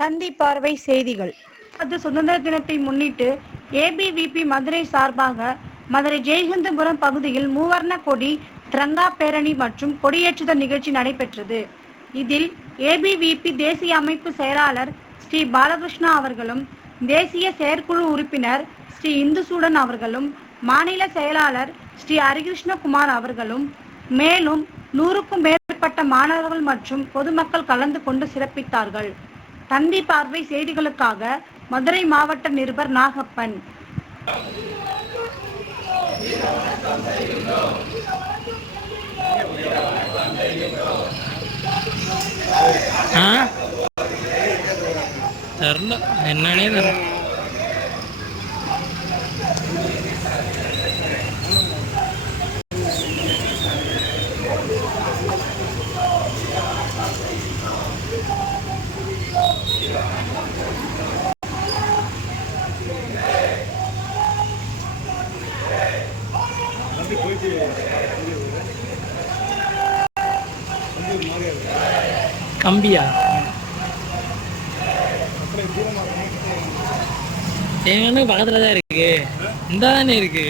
தந்தி பார்வை செய்திகள். அது சுதந்திர தினத்தை முன்னிட்டு ஏபிவிபி மதுரை சார்பாக மதுரை ஜெயஹிந்தபுரம் பகுதியில் மூவர்ண கொடி திரங்கா பேரணி மற்றும் கொடியேற்றுதல் நிகழ்ச்சி நடைபெற்றது. இதில் ஏபிவிபி தேசிய அமைப்பு செயலாளர் ஸ்ரீ பாலகிருஷ்ணா அவர்களும், தேசிய செயற்குழு உறுப்பினர் ஸ்ரீ இந்துசூடன் அவர்களும், மாநில செயலாளர் ஸ்ரீ ஹரிகிருஷ்ணகுமார் அவர்களும், மேலும் 100க்கும் மேற்பட்ட மாணவர்கள் மற்றும் பொதுமக்கள் கலந்து கொண்டு சிறப்பித்தார்கள். தந்தி பார்வை செய்திகளுக்காக மதுரை மாவட்ட நிருபர் நாகப்பன். தெரில என்னன்னே தெரியல. கம்பியா எங்க பக்கத்துல தான் இருக்கு. இந்த தானே இருக்கு.